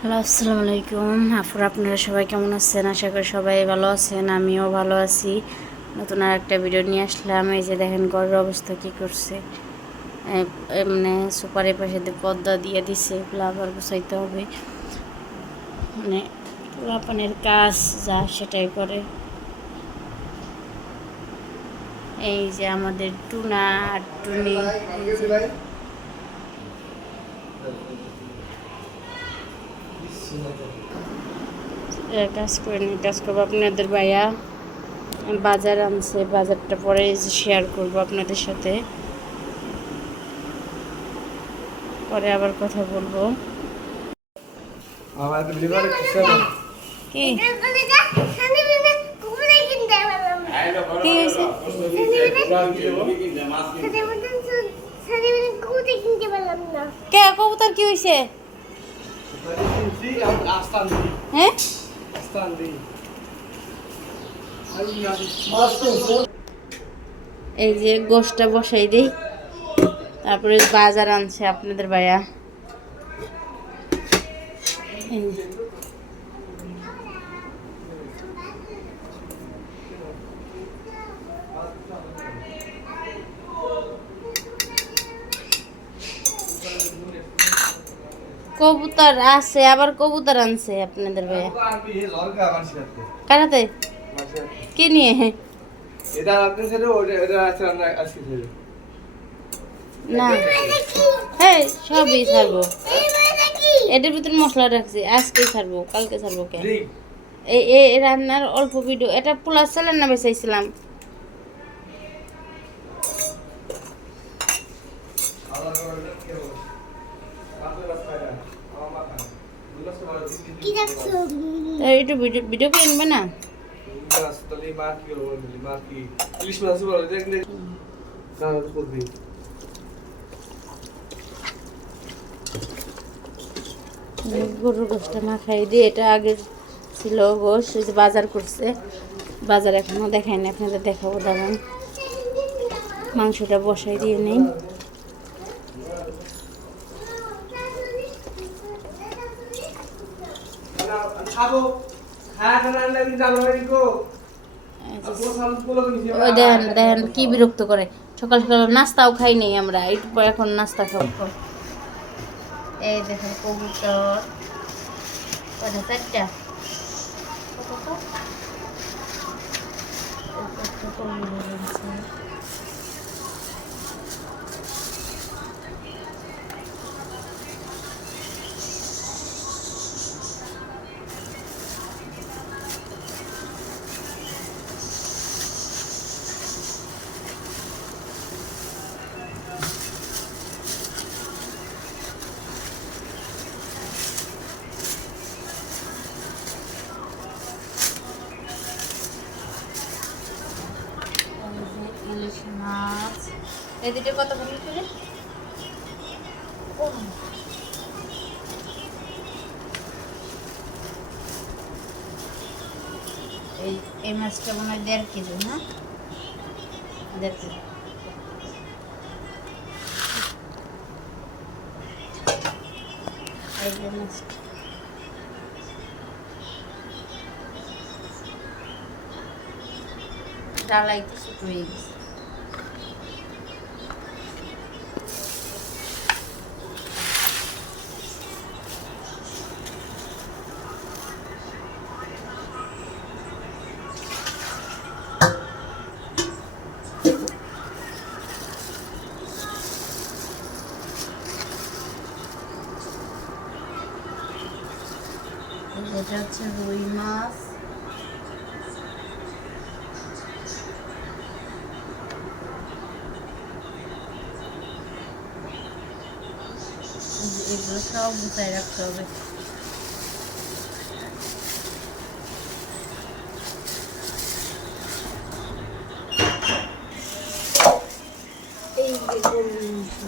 Hello, আসসালামু আলাইকুম। আপুর আপনারা সবাই কেমন আছেন? আশা করি সবাই ভালো আছেন, আমিও ভালো আছি। নতুন আর একটা ভিডিও নিয়ে আসলাম। এই যে দেখেন ঘরের অবস্থা কী করছে। মানে সুপারের পাশে পর্দা দিয়ে দিছে এগুলো আবার গুছাইতে হবে। মানে লাপানের কাজ যা সেটাই করে। এই যে আমাদের টুনা আর টুনি এই যে এ, কাজ করে নি কাজ করব আপনাদের ভাইয়া। বাজার আনছে বাজারটা পরে শেয়ার করব আপনাদের সাথে। পরে আবার কথা বলব। কি কি? হয়েছে? কবুতর কি হ্যাঁ এই যে গোষ্ঠটা বসাই দিই। তারপরে বাজার আনছে আপনাদের ভাইয়া। এই কবুতর আছে আবার কবুতর আনছে আপনাদের ভাইয়া। করতে কি নিয়ে? এটা আপনি ছেড়ে ওটা এটা আছে আমরা আজকে ছেড়ে না। হ্যাঁ সবই ছাড়বো। এটার ভিতরে মশলা রাখছি আজকেই ছাড়বো কালকে ছাড়বো কে? এই রান্নার অল্প ভিডিও এটা পোলা চালের না বেচাইছিলাম আলাদা করে কি হবে আপনি বাস খায় না আমার মা খায় দুটো সময় তিন দিন তো একটু ভিডিও না মা দেখলে না? না গরুর না খাই দিয়ে, এটা আগে ছিল গোশ বাজার করছে। বাজার এখনও দেখায় দেখায়নি আপনাদের দেখাবো দাঁড়ান। মাংসটা বসাই দিয়ে নেই খাব খায়া খানা আনলে আমি জানো না গো এই যে আপনি সামনে বলে দিছি ওই দেখেন দেখেন কি বিরক্ত করে। সকাল সকাল নাস্তাও খাই নেই আমরা একটু পর এখন নাস্তা খাব। এই দেখেন কবুতর। কয়টা? চারটা? কত? এই দুটো কত করে এই এই মাছটা মনে হয় দেড় কেজি, না? দেড় কেজি। মাছটা। ছোট হয়ে গেছে এটা হচ্ছে রুই মাছ এই যে এগুলো সব গুছাই রাখতে হবে এই যে গরুর মাংস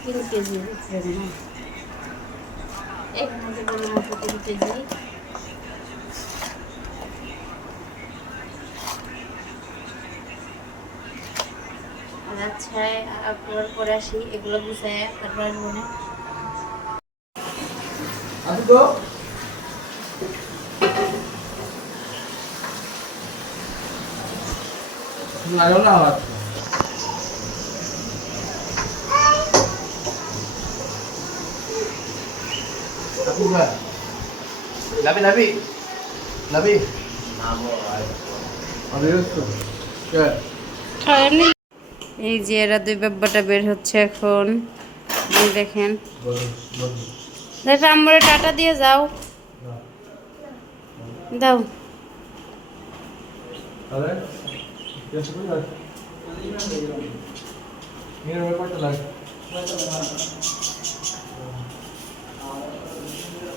তিন কেজি উপরে না এখানে যে গরুর মাংস তিন কেজি আচ্ছা একবার পরে আসি এগুলো গুছায় তারপর আসব না আরে তো কে এই যে এরা দুই বাব্বাটা বের হচ্ছে এখন। দেখেন। দেখো আমরা টাটা দিয়ে যাও। দাও। আরে কেসে কই যাস নিয়ে ব্যাপারটা লাগ কিরা? কি কি আরে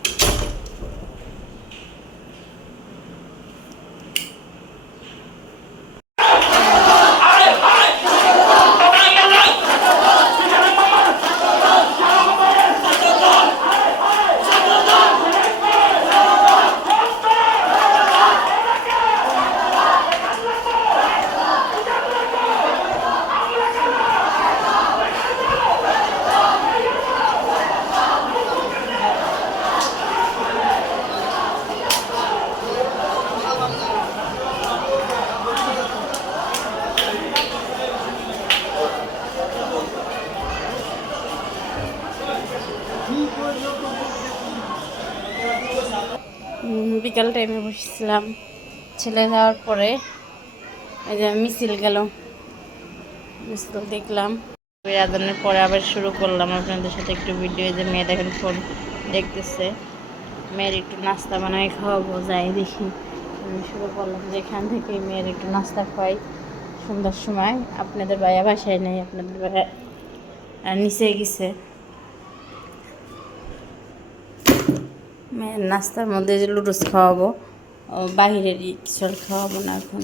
টাইমে ছেলে যাওয়ার পরে এই যে মিছিল গেল। মিছিল দেখলাম। আদানের পরে আবার শুরু করলাম। আপনাদের সাথে একটু ভিডিও যে মেয়ে দেখেন ফোন দেখতেছে। মেয়ের একটু নাস্তা বানাই খাওয়াবো, যাই দেখি। আমি শুরু করলাম যেখান থেকে মেয়ের একটু নাস্তা খাওয়াই সন্ধ্যার সময়। আপনাদের ভাইয়া বাসায় নেই, আপনাদের ভাইয়া নিচে গেছে। মেয়ের নাস্তার মধ্যে যে লুডুস খাওয়াবো। কিছু আর খাওয়াবো না এখন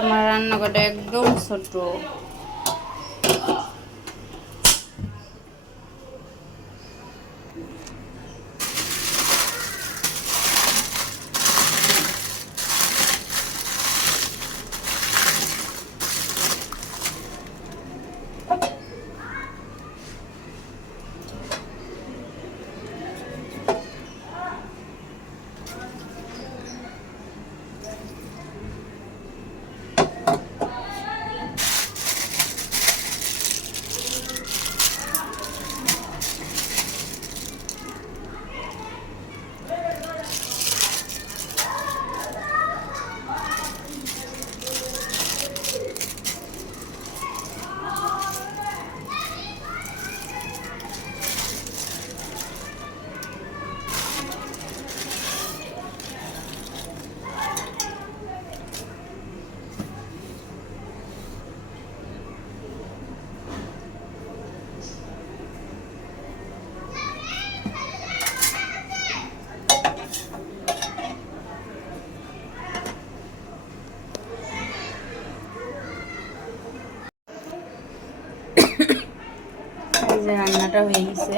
আমার রান্নাঘরটা একদম ছোট। যে রান্নাটা হয়ে গেছে।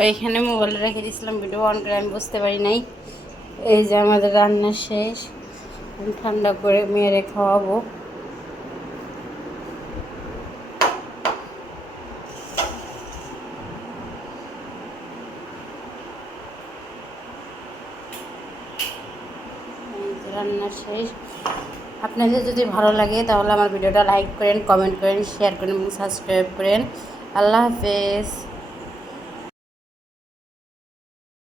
ওইখানে মোবাইল রেখে দিয়েছিলাম ভিডিও অন করে আমি বুঝতে পারি নাই। এই যে আমাদের রান্না শেষ ঠান্ডা করে মেয়েরে খাওয়াবো। রান্না শেষ। আপনাদের যদি ভালো লাগে তাহলে আমার ভিডিওটা লাইক করেন কমেন্ট করেন শেয়ার করেন এবং সাবস্ক্রাইব করেন। আল্লাহ হাফেজ।